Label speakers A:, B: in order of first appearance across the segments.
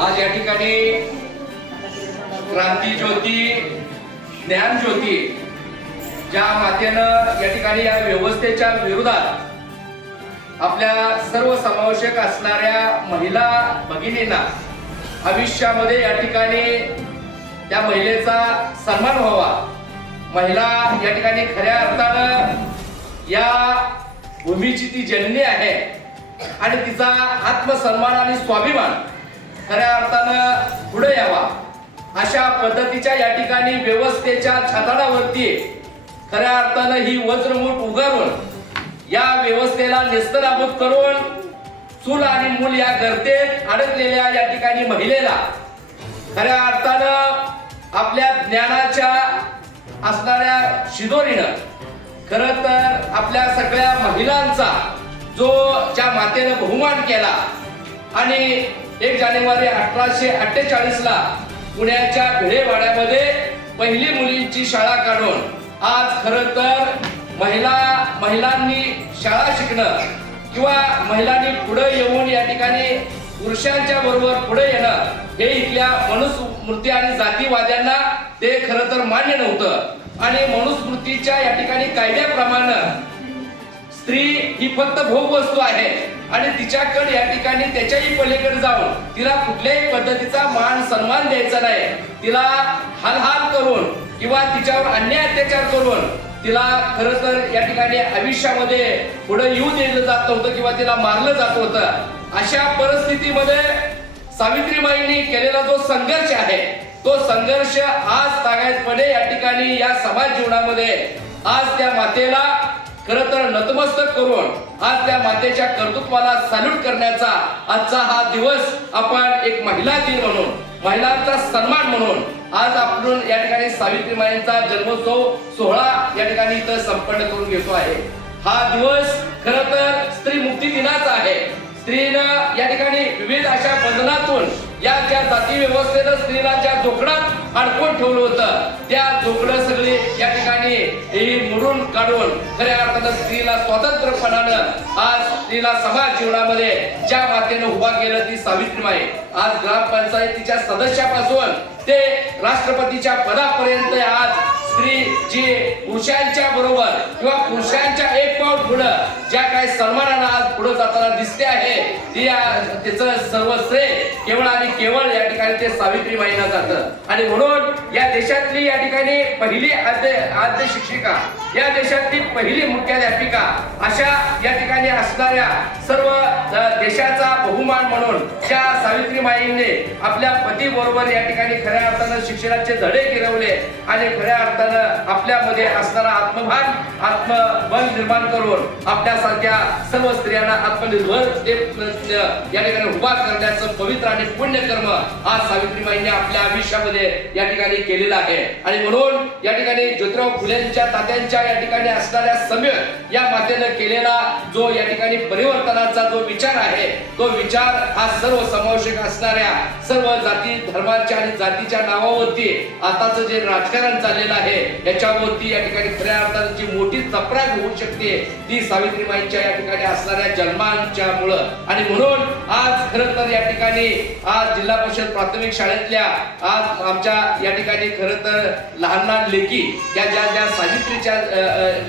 A: आज या ठिकाणी क्रांती ज्योती ज्ञान ज्योती ज्या मातेनं या ठिकाणी या व्यवस्थेच्या विरोधात आपल्या सर्व समावेशक असणाऱ्या महिला भगिनींना आयुष्यामध्ये या ठिकाणी त्या महिलेचा सन्मान व्हावा. महिला या ठिकाणी खऱ्या अर्थानं या भूमीची ती जननी आहे आणि तिचा आत्मसन्मान आणि स्वाभिमान खऱ्या अर्थानं पुढे यावा. अशा पद्धतीच्या या ठिकाणी व्यवस्थेच्या छताडावरती खऱ्या अर्थानं ही वज्रमूठ उगारून या व्यवस्थेला नेस्तनाबूत करून चूल आणि मूल या गर्तेत अडकलेल्या या ठिकाणी महिलेला खऱ्या अर्थानं आपल्या ज्ञानाच्या असणाऱ्या शिदोरीनं खर तर आपल्या सगळ्या महिलांचा जो ज्या मातेनं बहुमान केला आणि एक जानेवारी अठराशे अठ्ठेचाळीस ला पुण्याच्या भिडेवाड्यामध्ये पहिली मुलींची शाळा काढून आज खर तर महिला महिलांनी शाळा शिकणं किंवा महिलांनी पुढे येऊन या ठिकाणी पुरुषांच्या बरोबर पुढे येणं हे इथल्या मनुस्मृती आणि जातीवाद्यांना ते खरं तर मान्य नव्हतं. आणि मनुस्मृतीच्या या ठिकाणी कायद्याप्रमाणे स्त्री ही फक्त भोग वस्तू आहे. आणि तिच्याकडे या ठिकाणी त्याच्याही पलीकडे जाऊन तिला कुठल्याही पद्धतीचा मान सन्मान द्यायचा नाही. तिला हालहाल करून किंवा तिच्यावर अन्याय अत्याचार करून तिला खर तर या ठिकाणी आयुष्यामध्ये पुढे येऊ दिलं जात नव्हतं किंवा तिला मारलं जात होतं. अशा परिस्थितीमध्ये सावित्रीबाईंनी केलेला जो संघर्ष आहे तो संघर्ष आज तागायतपणे या ठिकाणी या समाज जीवनामध्ये आज त्या मातेला खर तर नतमस्तक करून आज त्या मातेच्या कर्तृत्वाला सॅल्यूट करण्याचा आजचा हा दिवस आपण एक महिला दिन म्हणून महिलांचा सन्मान म्हणून आज आपण या ठिकाणी सावित्रीबाईंचा जन्मोत्सव सोहळा या ठिकाणी इथं संपन्न करून घेतो आहे. हा दिवस खर तर स्त्री मुक्ती दिनाचा आहे. स्त्रीनं या ठिकाणी विविध अशा बंधनातून या ज्या जाती व्यवस्थेनं स्त्रीला ज्या जोखडात अडकून ठेवलं होतं. त्या झोकडं सगळे या ठिकाणी ही मोडून काढून खऱ्या अर्थानं स्त्रीला स्वतंत्रपणानं आज स्त्रीला समाज जीवनामध्ये ज्या मातेनं उभा केलं ती सावित्रीमाई आज ग्रामपंचायतीच्या सदस्यापासून ते राष्ट्रपतीच्या पदापर्यंत आज स्त्री जी पुरुषांच्या बरोबर किंवा पुरुषांच्या एक पाऊल पुढं ज्या काही सन्मानानं आज पुढे जाताना दिसते आहे ती या- सर्व श्रेय केवळ आणि केवळ या ठिकाणी ते सावित्रीबाईंना जातं. आणि म्हणून या देशातली या ठिकाणी पहिली आद्य आद्य शिक्षिका या देशातली पहिली मुख्याध्यापिका अशा या ठिकाणी असणाऱ्या सर्व देशाचा बहुमान म्हणून त्या सावित्रीबाईंनी आपल्या पती बरोबर या ठिकाणी खऱ्या अर्थानं शिक्षणाचे धडे गिरवले आणि खऱ्या अर्थानं आपल्यामध्ये असणारा आत्मभान आव्हान निर्माण करून आपल्यासारख्या सर्व स्त्रियांना आत्मनिर्भर या ठिकाणी उभा करण्याचं पवित्र आणि पुण्य कर्म आज सावित्रीबाईंनी आपल्या आयुष्यामध्ये या ठिकाणी केलेलं आहे. आणि म्हणून या ठिकाणी ज्योतिराव फुलेंच्या तात्यांच्या या ठिकाणी असणाऱ्या समय या मातेनं केलेला जो या ठिकाणी परिवर्तनाचा जो विचार आहे तो विचार हा सर्व समावेशक असणाऱ्या सर्व जाती धर्माच्या आणि जातीच्या नावावरती आताच जे राजकारण चाललेलं आहे याच्यावरती या ठिकाणी खऱ्या अर्थानं जी मोठी चपराक होऊ शकते. ती सावित्रीबाईंच्या या ठिकाणी असणाऱ्या जन्मांच्या मुळे आणि म्हणून आज खरं तर या ठिकाणी आज जिल्हा परिषद प्राथमिक शाळेतल्या आज आमच्या या ठिकाणी खरं तर लहान लहान लेखी त्या ज्या ज्या सावित्रीच्या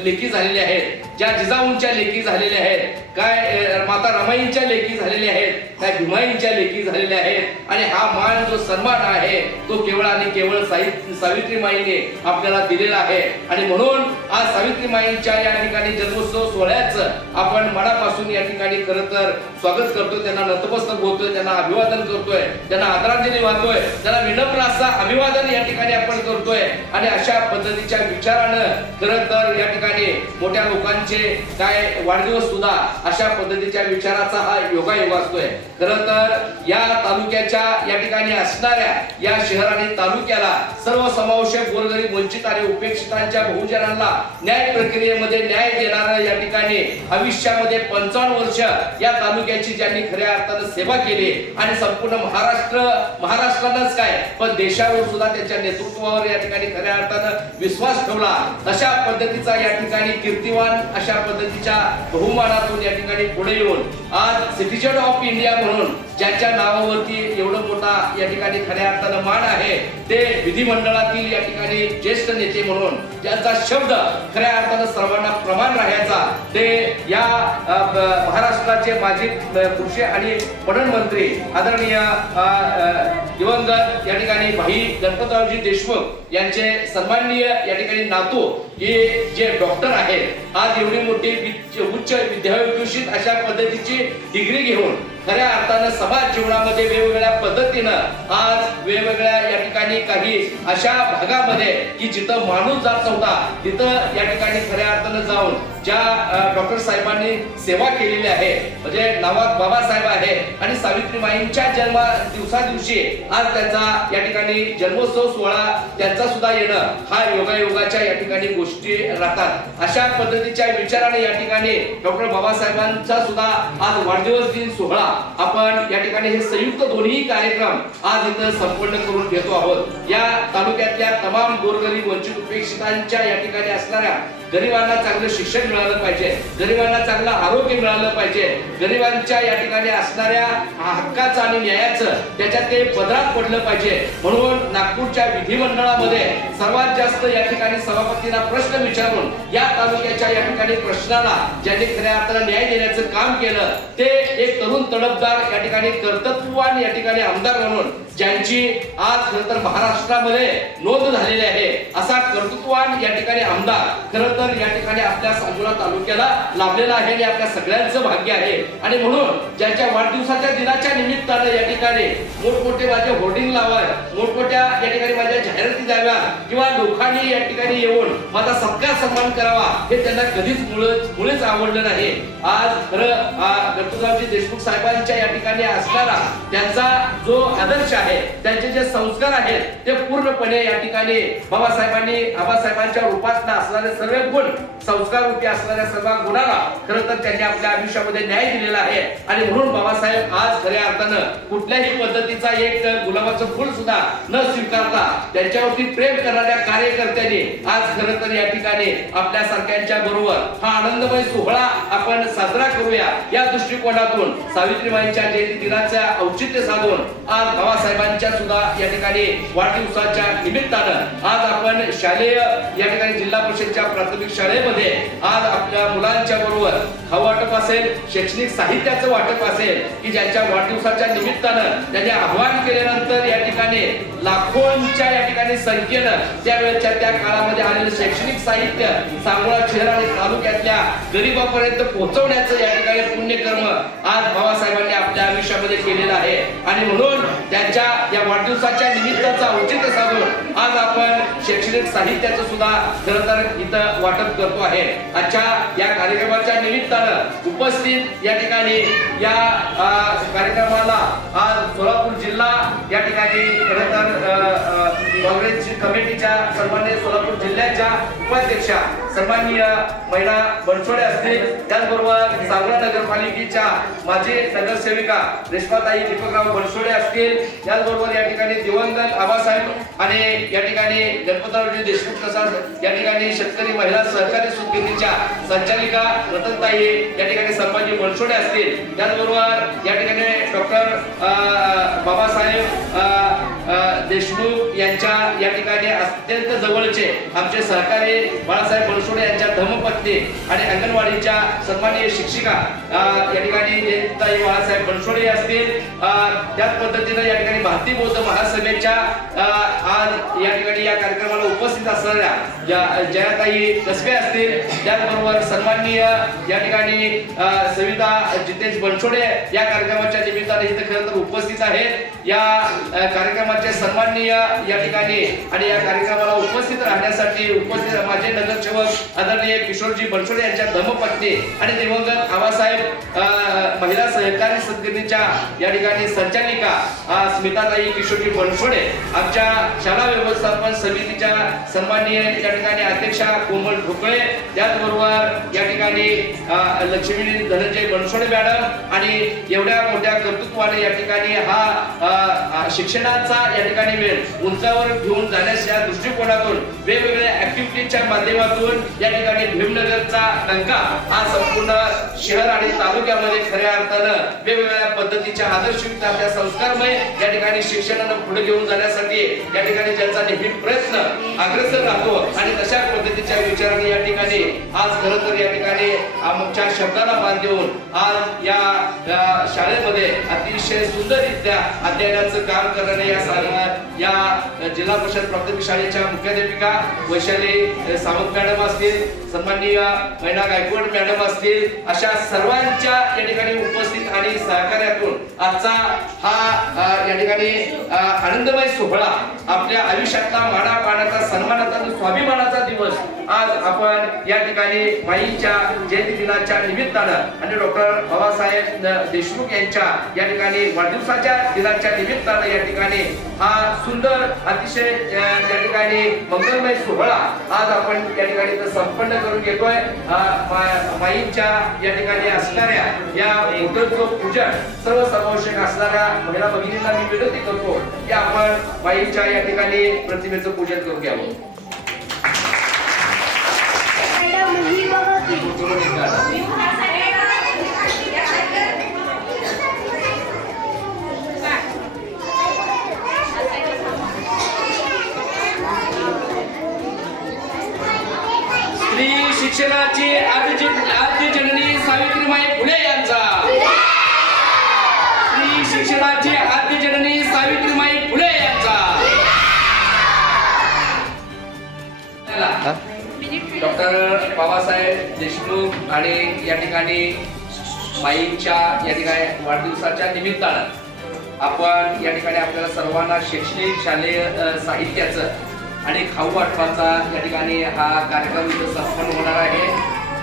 A: लेखी झालेल्या आहेत ज्या जिजाऊंच्या लेखी झालेल्या आहेत काय माता रमाईंच्या लेखी झालेल्या आहेत काय भीमाईंच्या लेखी झालेल्या आहेत आणि हा मान जो सन्मान आहे तो केवळ आणि केवळ साहित्य सावित्रीमाईने आपल्याला दिलेला आहे. आणि म्हणून आज सावित्रीमाईंच्या या ठिकाणी जन्मोत्सव सोहळ्याचं आपण मनापासून या ठिकाणी खरं तर स्वागत करतोय. त्यांना नतमस्तक होतोय त्यांना अभिवादन करतोय त्यांना आदरांजली वाहतोय त्यांना विनम्र असा अभिवादन या ठिकाणी आपण करतोय. आणि अशा पद्धतीच्या विचारानं खरं तर या ठिकाणी मोठ्या लोकांचे काय वाढदिवस सुद्धा अशा पद्धतीच्या विचाराचा हा योगायोग असतोय खरं तर या तालुक्याच्या या ठिकाणी असणाऱ्या या शहर आणि तालुक्याला सर्व समावेशक गोरगरीब वंचित आणि उपेक्षितांच्या बहुजनांना न्याय प्रक्रियेमध्ये न्याय देणारं या ठिकाणी आयुष्यामध्ये पंचावन्न वर्ष या तालुक्याची ज्यांनी खऱ्या अर्थानं सेवा केली आणि संपूर्ण महाराष्ट्र महाराष्ट्रानंच काय पण देशावर सुद्धा त्यांच्या नेतृत्वावर या ठिकाणी खऱ्या अर्थानं विश्वास ठेवला. अशा पद्धतीचा या ठिकाणी कीर्तिवान अशा पद्धतीच्या बहुमानातून या ठिकाणी पुढे येऊन आज सिटीजन ऑफ इंडिया म्हणून ज्याच्या नावावरती एवढं मोठा या ठिकाणी खऱ्या अर्थानं मान आहे ते विधिमंडळातील या ठिकाणी ज्येष्ठ नेते म्हणून ज्यांचा शब्द खऱ्या अर्थानं सर्वांना प्रमाण राहायचा ते या महाराष्ट्राचे माजी कृषी आणि पणन मंत्री आदरणीय दिवंगत या ठिकाणी भाई गणपतरावजी देशमुख यांचे सन्माननीय या ठिकाणी नातू हे जे डॉक्टर आहेत आज एवढी मोठी उच्च विद्याभूषित अशा पद्धतीची डिग्री घेऊन खऱ्या अर्थानं समाज जीवनामध्ये वेगवेगळ्या पद्धतीनं आज वेगवेगळ्या या ठिकाणी काही अशा भागामध्ये की जिथं माणूस जात नव्हता तिथं या ठिकाणी खऱ्या अर्थानं जाऊन ज्या डॉक्टर साहेबांनी सेवा केलेली आहे म्हणजे नावात बाबासाहेब आहे आणि सावित्रीबाईंच्या जन्म दिवसा दिवशी आज त्यांचा या ठिकाणी जन्मोत्सव सोहळा त्यांचा सुद्धा येणं हा योगायोगाच्या या ठिकाणी गोष्टी राहतात. अशा पद्धतीच्या विचाराने या ठिकाणी डॉक्टर बाबासाहेबांचा सुद्धा आज वाढदिवस दिन सोहळा. आपण या ठिकाणी हे संयुक्त दोन्ही कार्यक्रम आज इथं संपन्न करून घेतो आहोत. या तालुक्यातल्या तमाम गोरगरीब वंचित उपेक्षितांच्या या ठिकाणी असणाऱ्या गरिबांना चांगलं शिक्षण मिळालं पाहिजे गरिबांना चांगलं आरोग्य मिळालं पाहिजे गरिबांच्या या ठिकाणी असणाऱ्या हक्काचं आणि न्यायाचं त्याच्यात ते पदरात पडलं पाहिजे. म्हणून नागपूरच्या विधिमंडळामध्ये सर्वात जास्त या ठिकाणी सभापतींना प्रश्न विचारून या तालुक्याच्या या ठिकाणी प्रश्नाला ज्यांनी खऱ्या अर्थाला न्याय देण्याचं काम केलं ते एक तरुण तडफदार या ठिकाणी कर्तृत्ववान या ठिकाणी आमदार म्हणून ज्यांची आज खरं तर महाराष्ट्रामध्ये नोंद झालेली आहे असा कर्तृत्ववान या ठिकाणी आमदार खरं तर या ठिकाणी आपल्या सांगोला तालुक्याला लाभलेला आहे आणि आपल्या सगळ्यांचं भाग्य आहे. आणि म्हणून ज्यांच्या वाढदिवसाच्या दिनाच्या निमित्तानं या ठिकाणी मोठमोठे माझे होर्डिंग लावाय मोठमोठ्या या ठिकाणी माझ्या जाहिराती द्याव्या किंवा लोकांनी या ठिकाणी येऊन माझा सत्कार सन्मान करावा हे त्यांना कधीच मुळच मुळेच आवडलं नाही. आज खरं दत्तुरावजी देशमुख साहेबांच्या या ठिकाणी असणारा त्यांचा जो आदर्श आहे त्यांचे जे संस्कार आहेत ते पूर्णपणे या ठिकाणी बाबासाहेबांनी आबासाहेबांच्या रूपात असणारे सर्व गुण संस्कार रूपी असणाऱ्या सर्व गुणाला खरं तर त्यांनी आपल्या आयुष्यामध्ये न्याय दिलेला आहे. आणि म्हणून बाबासाहेब आज खऱ्या अर्थानं कुठल्याही पद्धतीचा एक गुलाबाचं फुल सुद्धा न स्वीकारता त्यांच्यावरती प्रेम करणाऱ्या कार्यकर्त्यांनी आज खरं तर या ठिकाणी आपल्या सारख्यांच्या बरोबर हा आनंदमय सोहळा आपण साजरा करूया. या दृष्टिकोनातून सावित्रीबाईंच्या जयंती दिनाच्या औचित्य साधून आज बाबासाहेबांच्या सुद्धा या ठिकाणी वाढदिवसाच्या निमित्तानं आज आपण शालेय या ठिकाणी जिल्हा परिषदच्या प्राथमिक शाळेमध्ये आज आपल्या मुलांच्या बरोबर खाऊ वाटप असेल शैक्षणिक साहित्याचं वाटप असेल की ज्यांच्या वाढदिवसाच्या निमित्तानं त्यांनी आव्हान केल्यानंतर या ठिकाणी लाखोंच्या या ठिकाणी संख्येनं त्यावेळेच्या त्या काळामध्ये आलेलं शैक्षणिक साहित्य सांगोळा शहर आणि तालुक्यातल्या गरीबापर्यंत पोहोचवण्याचं या ठिकाणी पुण्यकर्म आज बाबासाहेबांनी आपल्या आयुष्यामध्ये केलेलं आहे. आणि म्हणून त्यांच्या या वाढदिवसाच्या निमित्ताचा औचित्य साधून आज आपण शैक्षणिक साहित्याचं सुद्धा खरं तर इथं वाटप करतो आहे. आजच्या या कार्यक्रमाच्या निमित्तानं उपस्थित या ठिकाणी या कार्यक्रमाला आज सोलापूर जिल्हा या ठिकाणी खरं काँग्रेस कमिटीच्या सन्मान्य सोलापूर जिल्ह्याच्या उपाध्यक्षा सन्माननीय महिला बनसोडे असतील. त्याचबरोबर सांगोला नगरपालिकेच्या माजी नगरसेविका रेश्माताई दीपकराव बनसोडे असतील. त्याचबरोबर या ठिकाणी दिवंगत आबासाहेब आणि या ठिकाणी गणपतरावजी देशमुख तसाच या ठिकाणी शेतकरी महिला सहकारी सुतगिरणीच्या संचालिका रतनताई या ठिकाणी सन्मानजी बनसोडे असतील. त्याचबरोबर या ठिकाणी डॉक्टर बाबासाहेब देशमुख यांच्या या ठिकाणी अत्यंत जवळचे आमचे सहकारी बाळासाहेब बनसोडे यांच्या धर्मपत्नी आणि अंगणवाडीच्या सन्माननीय शिक्षिका या ठिकाणी बाळासाहेब बनसोडे असतील त्याच पद्धतीनं या ठिकाणी भारतीय बौद्ध महासभेच्या आज या ठिकाणी या कार्यक्रमाला उपस्थित असणाऱ्या जयाताई कसबे असतील त्याचबरोबर सन्माननीय या ठिकाणी सविता जितेश बनसोडे या कार्यक्रमाच्या निमित्ताने इथे खरं तर उपस्थित आहेत. या कार्यक्रमाचे सन्माननीय या ठिकाणी आणि या कार्यक्रमाला उपस्थित राहण्यासाठी उपस्थित माझे नगरसेवक आदरणीय किशोरजी बनसोडे यांच्या दमपत्नी आणि दिवंगत आबासाहेब महिला सहकारी सदगिरणीच्या या ठिकाणी संचालिका स्मिताताई किशोरजी बनसोडे आमच्या शाळा व्यवस्थापन समितीच्या सन्माननीय या ठिकाणी अध्यक्षा कोमल ढोकळे त्याचबरोबर या ठिकाणी लक्ष्मी धनंजय बनसोडे मॅडम आणि एवढ्या मोठ्या कर्तृत्वाने या ठिकाणी हा शिक्षणाचा या ठिकाणी वेळ उंचावर घेऊन जाण्यास या दृष्टिकोनातून वेगवेगळ्या ऍक्टिव्हिटीच्या माध्यमातून या ठिकाणी भीमनगरचा डंका हा संपूर्ण शहर आणि तालुक्यामध्ये खऱ्या अर्थानं वेगवेगळ्या पद्धतीच्या आदर्शयुक्त आपल्या संस्कारमय या ठिकाणी शिक्षणानं पुढे घेऊन जाण्यासाठी या ठिकाणी ज्यांचा नेहमी प्रयत्न अग्रसर राहतो आणि तशा पद्धतीच्या विचाराने या ठिकाणी आज खरं तर या ठिकाणी आमच्या शब्दाला मान देऊन आज या शाळेमध्ये अतिशय सुंदररित्या अध्ययनाचं काम करणारे या सा- या जिल्हा परिषद प्राथमिक शाळेच्या मुख्याध्यापिका वैशाली सावंत मॅडम असतील सन्माननीय महिला गायकवाड मॅडम असतील अशा सर्वांच्या या ठिकाणी उपस्थित आणि सहकार्यातून आजचा हा या ठिकाणी आनंदमय सोहळा आपल्या आयुष्यातला माडा पाण्याचा सन्मानाचा आणि स्वाभिमानाचा दिवस आज आपण या ठिकाणी माईच्या जयंती दिनाच्या निमित्तानं आणि डॉक्टर बाबासाहेब देशमुख यांच्या या ठिकाणी वाढदिवसाच्या दिनाच्या निमित्तानं या ठिकाणी हा सुंदर अतिशय या ठिकाणी मंगलमय सोहळा आज आपण या ठिकाणी संपन्न करून घेतोय. माईच्या या ठिकाणी असणाऱ्या या मूर्तीचं पूजन सर्व समावेशक असणाऱ्या महिला भगिनींना मी विनंती करतो की आपण माईच्या या ठिकाणी प्रतिमेचं पूजन करून घ्यावं.
B: ही बघा की
A: करून घेतलं. स्त्री शिक्षणाची आद्य जननी सावित्रीबाई फुले यांचा. स्त्री शिक्षणाची आद्य जननी सावित्रीबाई फुले यांचा. डॉक्टर बाबासाहेब देशमुख आणि या ठिकाणी माईंच्या या ठिकाणी वाढदिवसाच्या निमित्तानं आपण या ठिकाणी आपल्याला सर्वांना शैक्षणिक शालेय साहित्याचं आणि खाऊ वाटपाचा या ठिकाणी हा कार्यक्रम इथं संपन्न होणार आहे.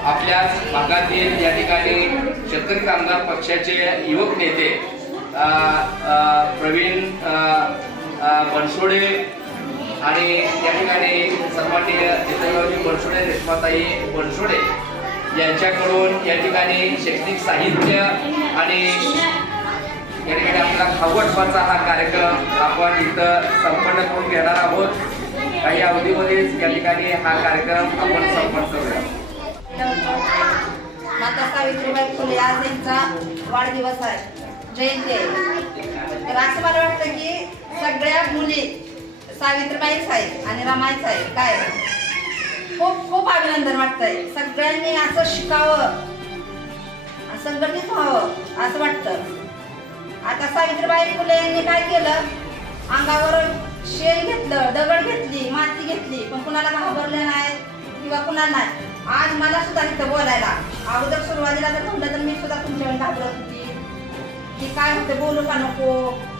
A: आपल्याच भागातील या ठिकाणी शेतकरी कामगार पक्षाचे युवक नेते प्रवीण बनसोडे आणि या ठिकाणी सन्माननीय जितेंद्रजी बनसोडे रेश्माताई बनसोडे यांच्याकडून या ठिकाणी शैक्षणिक साहित्य आणि या ठिकाणी आपला खाऊ वाटपाचा हा कार्यक्रम आपण इथं संपन्न करून घेणार आहोत. काही अवधीमध्येच या ठिकाणी हा कार्यक्रम आपण संपन्न करूया.
C: माता सावित्रीबाई फुले आज यांचा वाढदिवस आहे. जयंती आहे. तर असं मला वाटतं की सगळ्या मुली सावित्रीबाईच आहेत आणि रमाईच आहे काय? खूप खूप अभिनंदन वाटतंय. सगळ्यांनी असं शिकावं संघटित व्हावं असं वाटतं. आता सावित्रीबाई फुले यांनी काय केलं? अंगावर शेण घेतलं दगड घेतली माती घेतली पण कुणाला घाबरले नाही किंवा कुणाला नाही. आज मला सुद्धा इथं बोलायला. अगोदर सुरुवातीला तर म्हटलं तर मी सुद्धा तुमच्या घाबरत होती. की काय होतं बोलू का नको?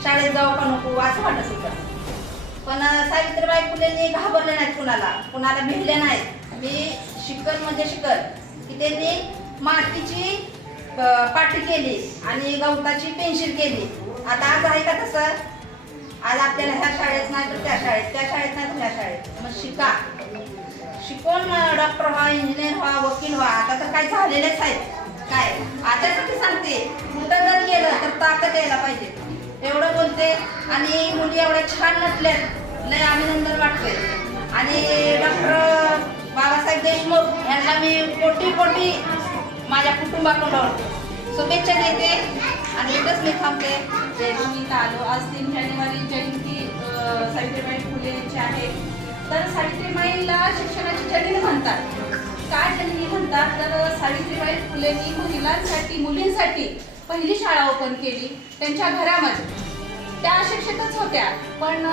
C: शाळेत जाऊ का नको? असं वाटत होतं. पण सावित्रीबाई फुलेंनी घाबरले नाहीत कुणाला. कुणाला भिडले नाहीत. मी शिकल म्हणजे शिकल. की त्यांनी मातीची पाठी केली आणि गवताची पेन्सिल केली. आता आज आहे का तसं? आज आपल्याला ह्या शाळेत नाही तर त्या शाळेत त्या शाळेत नाही तर ह्या शाळेत. मग शिका. शिकून डॉक्टर व्हा इंजिनियर व्हा वकील व्हा. आता तर काय झालेलेच आहेत काय? आतासाठी सांगते. कुठं जर गेलं तर ताकद यायला पाहिजे. एवढं बोलते. आणि मुली एवढ्या छान नटल्यात. लय अभिनंदन वाटते आणि डॉक्टर बाबासाहेब देशमुख यांना मी कोटी कोटी माझ्या कुटुंबाकडून शुभेच्छा देते आणि इथंच मी थांबते.
D: जे मी आलो आज तीन जानेवारी जयंती सावित्रीबाई फुले यांची आहे. तर सावित्रीबाईला शिक्षणाची जननी म्हणतात. काय जननी म्हणतात? तर सावित्रीबाई फुलेंनी महिलांसाठी मुलींसाठी पहिली शाळा ओपन केली त्यांच्या घरामध्ये. त्या शिक्षकच होत्या. पण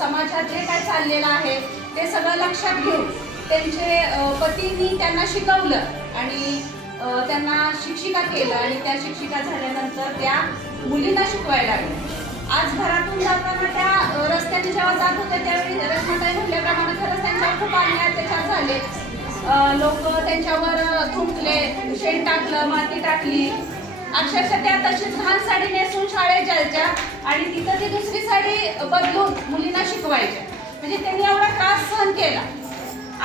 D: समाजात जे काय चाललेलं आहे ते सगळं लक्षात घेऊन त्यांचे पतींनी त्यांना शिकवलं. आणि त्यांना शिक्षिका केलं आणि त्या शिक्षिका झाल्यानंतर त्या मुलींना शिकवायला लागल्या. आज घरातून जाताना त्या रस्त्याने जेव्हा जात होत्या त्यावेळी रश्माताई म्हटल्याप्रमाणे खरंच त्यांच्यावर खूप अन्याय अत्याचार झाले लोक त्यांच्यावर थुंकले शेण टाकलं माती टाकली. अक्षरशः त्या तशीच घाण साडी नेसून शाळेत जायच्या आणि तिथं ती दुसरी साडी बदलून मुलींना शिकवायच्या. म्हणजे त्यांनी एवढा त्रास सहन केला.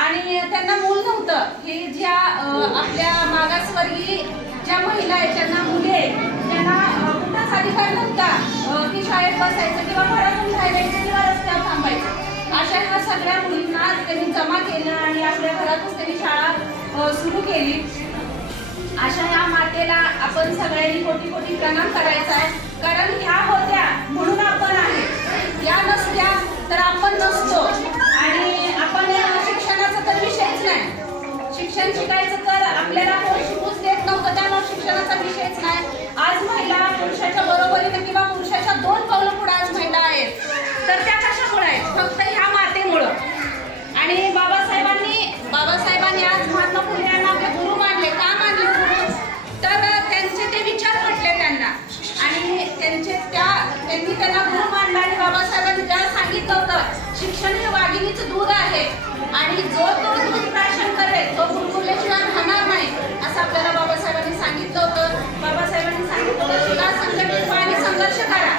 D: आणि त्यांना मूल नव्हतं. हे ज्या आपल्या मागासवर्गीय ज्या महिला आहेत ज्यांना मुली आहेत त्यांना अ, अधिकार नव्हता. की शाळेत बसायचं किंवा घरातून बाहेर किंवा रस्त्यावर थांबायचं. अशा ह्या सगळ्या मुलींना त्यांनी जमा केलं आणि आपल्या घरातच त्यांनी शाळा सुरू केली. अशा ह्या मातेला आपण सगळ्यांनी कोटी कोटी प्रणाम करायचा आहे. कारण ह्या होत्या म्हणून आपण आहे. या नसल्या तर आपण नसतो आणि आपण या शिक्षणाचा तर विषयच नाही शिक्षण शिकायचं तर आपल्याला कोण शिकूच देत नव्हतं त्यामुळे शिक्षणाचा विषयच नाही. आज महिला पुरुषाच्या बरोबरीने किंवा पुरुषाच्या दोन पावलं पुढे आज महिला आहेत. तर त्या कशामुळे आहेत? फक्त ह्या मातेमुळं. आणि बाबासाहेबांनी बाबासाहेबांनी आज महात्मा फुले यांना आपले गुरु मानले. का मानले गुरु? तर त्यांचे ते विचार म्हटले त्यांना. आणि त्यांचे त्यांनी त्याला गुरु मांडला आणि बाबासाहेबांनी त्याला सांगितलं होतं शिक्षण हे वाघिणीचं दूध आहे आणि जो तो दूध प्राशन करेल तो गुरुकुल्याशिवाय राहणार नाही असं आपल्याला बाबासाहेबांनी सांगितलं होतं. बाबासाहेबांनी सांगितलं होतं संघटित आणि संघर्ष करा.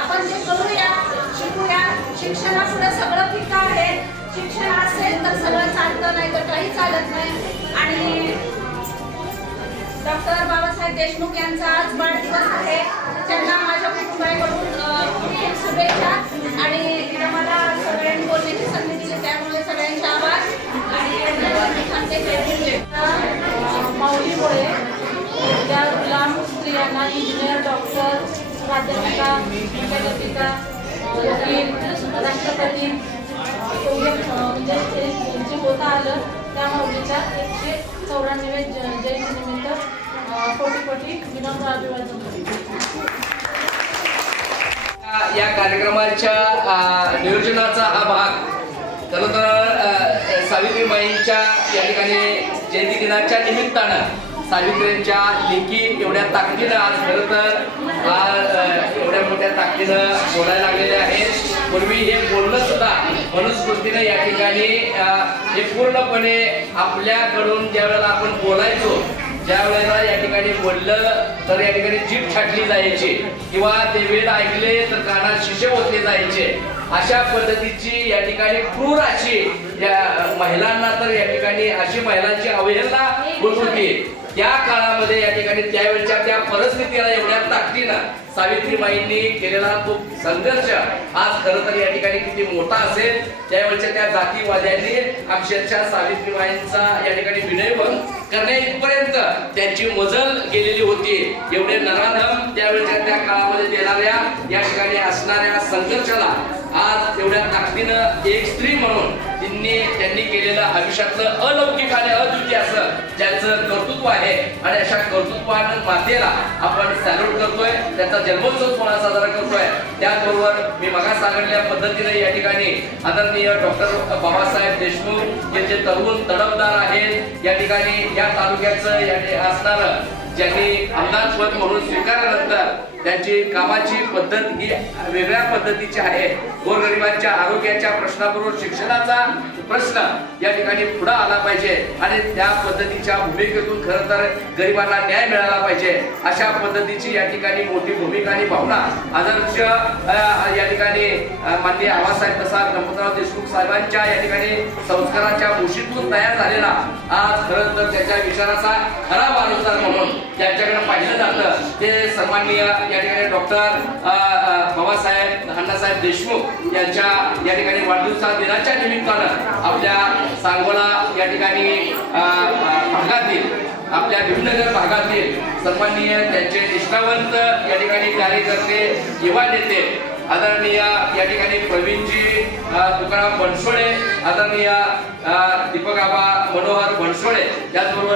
D: आपण जे करूया शिकूया. शिक्षणापुढे सगळं पिकं आहे. शिक्षण असेल तर सगळं चालतं नाही तर काही चालत नाही. आणि डॉक्टर बाबासाहेब देशमुख यांचा आज वाढदिवस आहे. त्यांना माझ्या कुटुंबाकडून खूप शुभेच्छा. आणि इथं मला सगळ्यांनी बोलण्याची संधी दिली त्यामुळे सगळ्यांचे आभार. आणि धन्यवाद.
E: माऊलीमुळे त्या गुलाम स्त्रियांना इंजिनियर डॉक्टर प्राध्यापिका मुख्याध्यापिका वकील राष्ट्रपती म्हणजे, म्हणजे जे होता आलं त्या माऊलीच्या एकशे चौऱ्याण्णवे जयंतीनिमित्त कोटी कोटी विनम्र अभिवादन.
A: या कार्यक्रमाच्या नियोजनाचा हा भाग खरं तर सावित्रीबाईंच्या या ठिकाणी जयंती दिनाच्या निमित्तानं सावित्रींच्या लेखी एवढ्या ताकदीनं आज खरं तर आज एवढ्या मोठ्या ताकदीनं बोलायला लागलेले आहेत पूर्वी हे बोलणं सुद्धा मनुस्मृतीनं या ठिकाणी हे पूर्णपणे आपल्याकडून ज्या वेळेला आपण बोलायचो ज्या वेळेला या ठिकाणी बोललं तर या ठिकाणी जीभ छाटली जायची किंवा ते वेद ऐकले तर कानात शिशे होते जायचे. अशा पद्धतीची या ठिकाणी क्रूर अशी या महिलांना तर या ठिकाणी अशी महिलांची अवहेलना होत होती. त्या काळामध्ये या ठिकाणी त्यावेळच्या त्या परिस्थितीला एवढ्या ताकदीनं सावित्रीबाईंनी केलेला तो संघर्ष आज खरं तर या ठिकाणी किती मोठा असेल. त्यावेळच्या त्या जातीवाद्यांनी अक्षरशः सावित्रीबाईंचा या ठिकाणी विनयभंग करण्या इथपर्यंत त्यांची मजल गेलेली होती. एवढे नराधम त्यावेळच्या त्या काळामध्ये देणाऱ्या या ठिकाणी असणाऱ्या संघर्षाला आज एवढ्या ताकदीनं एक स्त्री म्हणून त्यांनी त्यांनी केलेलं आयुष्यातलं अलौकिक आणि अद्वितीय असं ज्याचं कर्तृत्व आहे आणि अशा कर्तृत्वानं मातेला आपण सॅल्यूट करतोय त्याचा जन्मोत्सव सोहळा साजरा करतोय. त्याचबरोबर मी मगा सांगितल्या पद्धतीने या ठिकाणी आदरणीय डॉक्टर बाबासाहेब देशमुख हे जे तरुण तडफदार आहेत. या ठिकाणी या तालुक्याचं या असणारं ज्यांनी आमदार पद म्हणून स्वीकारल्यानंतर त्यांची कामाची पद्धत ही वेगळ्या पद्धतीची आहे. गोरगरिबांच्या आरोग्याच्या प्रश्नाबरोबर शिक्षणाचा प्रश्न या ठिकाणी पुढे आला पाहिजे आणि त्या पद्धतीच्या भूमिकेतून खरं तर गरिबांना न्याय मिळाला पाहिजे. अशा पद्धतीची या ठिकाणी मोठी भूमिका आणि भावना आदर्श या ठिकाणी माननीय आबासाहेब प्रसाद गणपतराव देशमुख साहेबांच्या या ठिकाणी संस्काराच्या मुशीतून तयार झालेला आज खरं तर त्याच्या विचाराचा खरा वारसदार म्हणून ज्यांच्याकडे पाहिलं जातं. ते सन्माननीय या ठिकाणी डॉक्टर बाबासाहेब अण्णासाहेब देशमुख यांच्या या ठिकाणी वाढदिवसा दिनाच्या निमित्तानं आपल्या सांगोला या ठिकाणी भागातील आपल्या भीमनगर भागातील सन्माननीय त्यांचे निष्ठावंत या ठिकाणी कार्यकर्ते युवा नेते आदरणीय या ठिकाणी प्रवीणजी तुकाराम बनसोडे आदरणीय दीपकाबा दीपक मनोहर बनसोडे त्याचबरोबर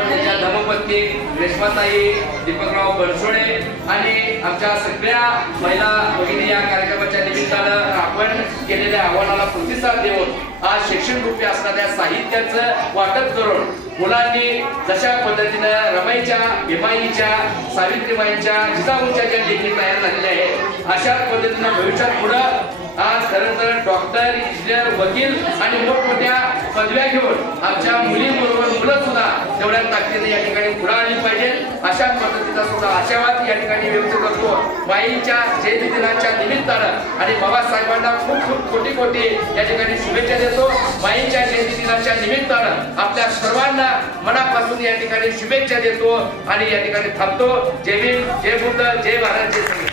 A: त्यांच्या रेश्माताई दीपकराव बनसोडे आणि आमच्या सगळ्या महिला भगिनी या कार्यक्रमाच्या निमित्तानं आपण केलेल्या आव्हानाला प्रतिसाद देऊन आज शिक्षण रूपी असणाऱ्या साहित्याचं वाटप करून मुलांनी जशा पद्धतीनं रमाईच्या हिमाईच्या सावित्रीबाईंच्या जिजाऊच्या ज्या लेखी तयार झालेल्या आहेत अशा पद्धतीनं भविष्यात पुढं आज खरं तर डॉक्टर इंजिनियर वकील आणि मोठमोठ्या पदव्या घेऊन आमच्या मुलींबरोबर मुलं सुद्धा तेवढ्या ताकदीने या ठिकाणी पुढे आली पाहिजे. अशा पद्धतीचा सुद्धा आशावाद या ठिकाणी व्यक्त करतो. माईंच्या जयंती दिनाच्या निमित्तानं आणि बाबासाहेबांना खूप खूप कोटी कोटी या ठिकाणी शुभेच्छा देतो. बाईंच्या जयंती दिनाच्या निमित्तानं आपल्या सर्वांना मनापासून या ठिकाणी शुभेच्छा देतो आणि या ठिकाणी थांबतो. जय भीम जय बुद्ध जय भारत जय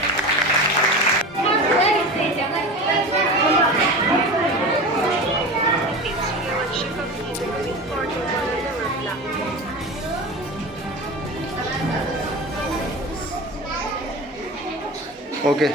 A: ಓಕೆ